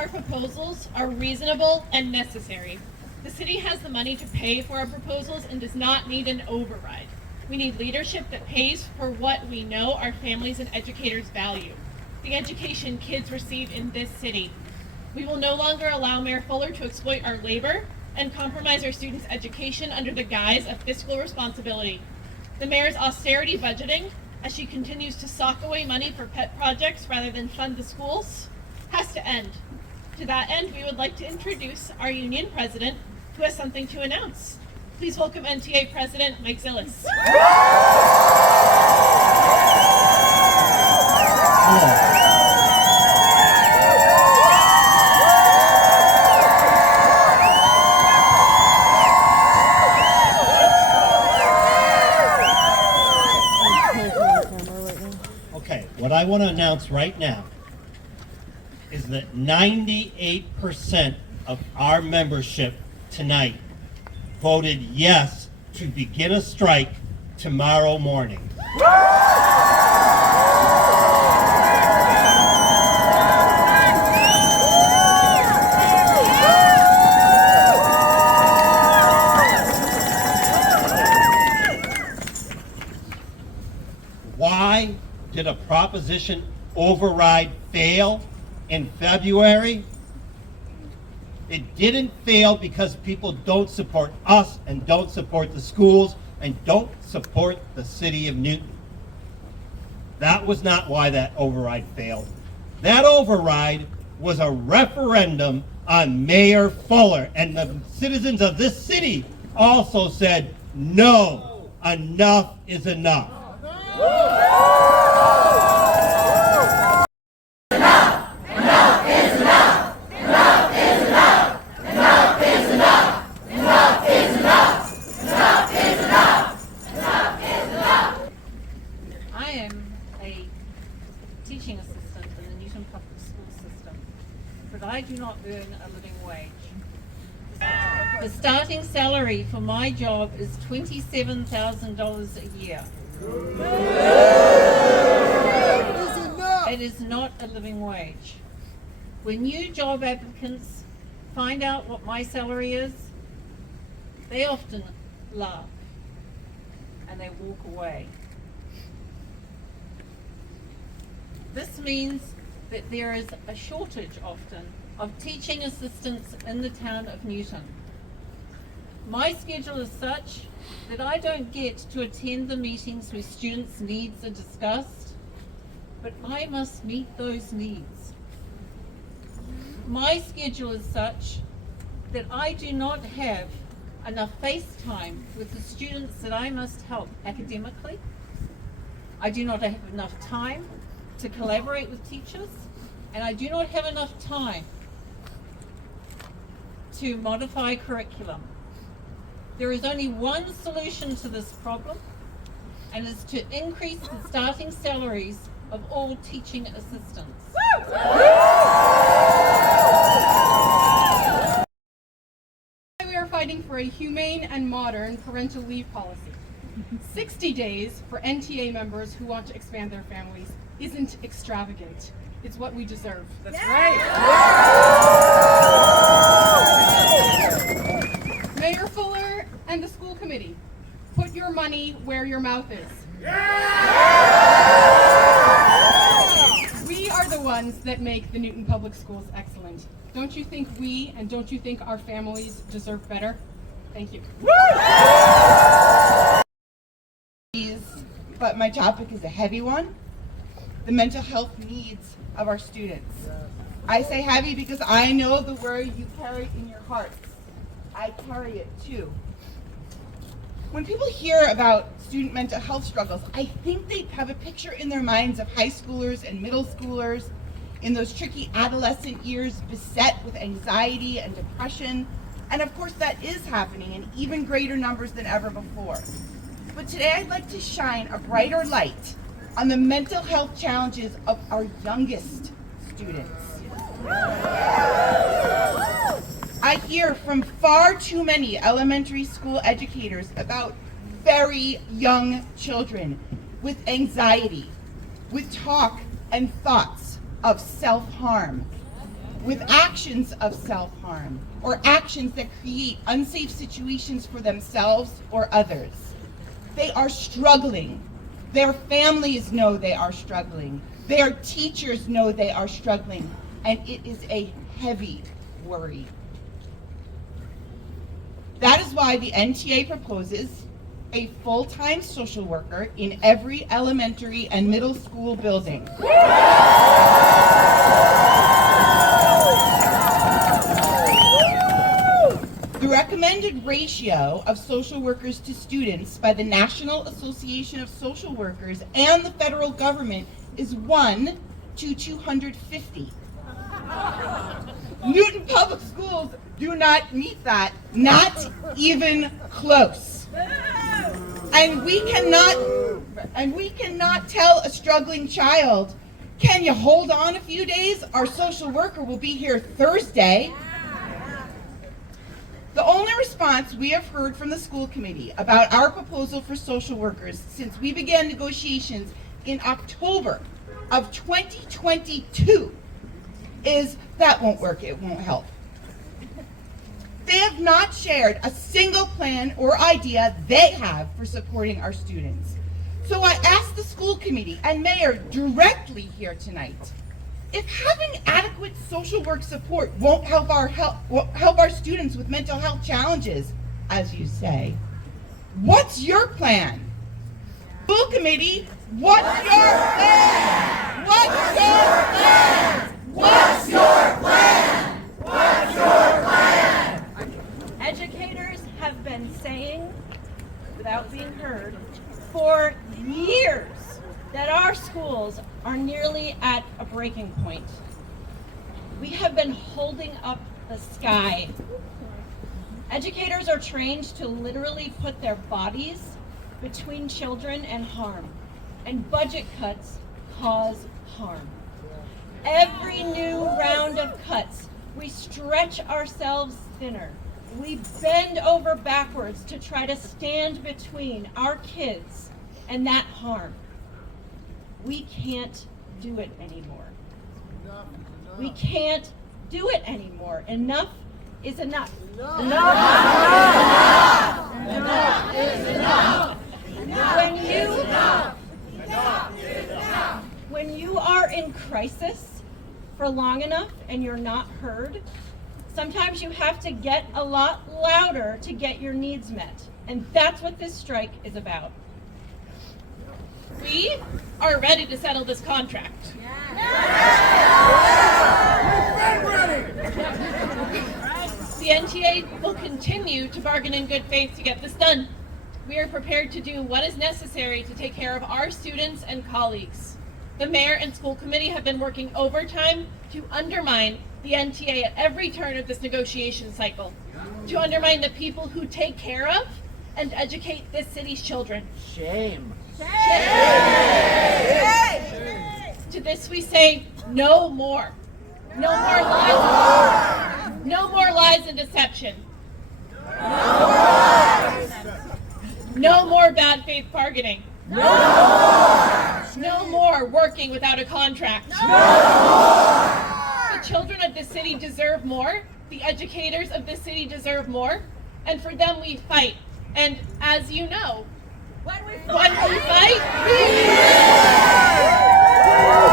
our proposals are reasonable and necessary. The city has the money to pay for our proposals and does not need an override. We need leadership that pays for what we know our families and educators value, the education kids receive in this city. We will no longer allow Mayor Fuller to exploit our labor and compromise our students' education under the guise of fiscal responsibility. The mayor's austerity budgeting, as she continues to sock away money for pet projects rather than fund the schools, has to end. To that end, we would like to introduce our union president, who has something to announce. Please welcome NTA President Mike Zillis. Okay, what I want to announce right now is that 98% of our membership tonight voted yes to begin a strike tomorrow morning. Why did a proposition override fail in February? It didn't fail because people don't support us and don't support the schools and don't support the city of Newton. That was not why that override failed. That override was a referendum on Mayor Fuller, and the citizens of this city also said, no, enough is enough. Teaching assistant in the Newton Public School system, but I do not earn a living wage. The starting salary for my job is $27,000 a year. It is not a living wage. When new job applicants find out what my salary is, they often laugh and they walk away. This means that there is a shortage often of teaching assistants in the town of Newton. My schedule is such that I don't get to attend the meetings where students' needs are discussed, but I must meet those needs. My schedule is such that I do not have enough face time with the students that I must help academically. I do not have enough time to collaborate with teachers, and I do not have enough time to modify curriculum. There is only one solution to this problem, and it's to increase the starting salaries of all teaching assistants. We are fighting for a humane and modern parental leave policy. 60 days for NTA members who want to expand their families isn't extravagant. It's what we deserve. That's right. Mayor Fuller and the school committee, put your money where your mouth is. We are the ones that make the Newton Public Schools excellent. Don't you think we and don't you think our families deserve better? Thank you. But my topic is a heavy one: the mental health needs of our students. I say heavy because I know the worry you carry in your hearts. I carry it too. When people hear about student mental health struggles, I think they have a picture in their minds of high schoolers and middle schoolers in those tricky adolescent years beset with anxiety and depression. And of course that is happening in even greater numbers than ever before. But today I'd like to shine a brighter light on the mental health challenges of our youngest students. I hear from far too many elementary school educators about very young children with anxiety, with talk and thoughts of self-harm. with actions of self-harm or actions that create unsafe situations for themselves or others. They are struggling. Their families know they are struggling. Their teachers know they are struggling, and it is a heavy worry. That is why the NTA proposes a full-time social worker in every elementary and middle school building. The recommended ratio of social workers to students by the National Association of Social Workers and the federal government is 1 to 250. Newton Public Schools do not meet that, not even close. And we cannot tell a struggling child, can you hold on a few days? Our social worker will be here Thursday. The only response we have heard from the school committee about our proposal for social workers since we began negotiations in October of 2022 is that won't work, it won't help. They have not shared a single plan or idea they have for supporting our students. So I asked the school committee and mayor directly here tonight, if having adequate social work support won't help our students with mental health challenges, as you say, what's your plan? School committee, what's your plan? What's your plan? What's your plan? What's your plan? Educators have been saying, without being heard, for years that our schools are nearly at a breaking point. We have been holding up the sky. Educators are trained to literally put their bodies between children and harm, and budget cuts cause harm. Every new round of cuts, we stretch ourselves thinner. We bend over backwards to try to stand between our kids and that harm. We can't do it anymore. We can't do it anymore. Enough is enough. Enough is enough. When you are in crisis for long enough and you're not heard, sometimes you have to get a lot louder to get your needs met. And that's what this strike is about. We are ready to settle this contract. The NTA will continue to bargain in good faith to get this done. We are prepared to do what is necessary to take care of our students and colleagues. The mayor and school committee have been working overtime to undermine the NTA at every turn of this negotiation cycle, to undermine the people who take care of and educate this city's children. Shame. To this we say, no more. No more lies. No more lies and deception. No more bad faith bargaining. No more working without a contract. The children of this city deserve more. The educators of this city deserve more. And for them we fight. And as you know, when we fight, we win!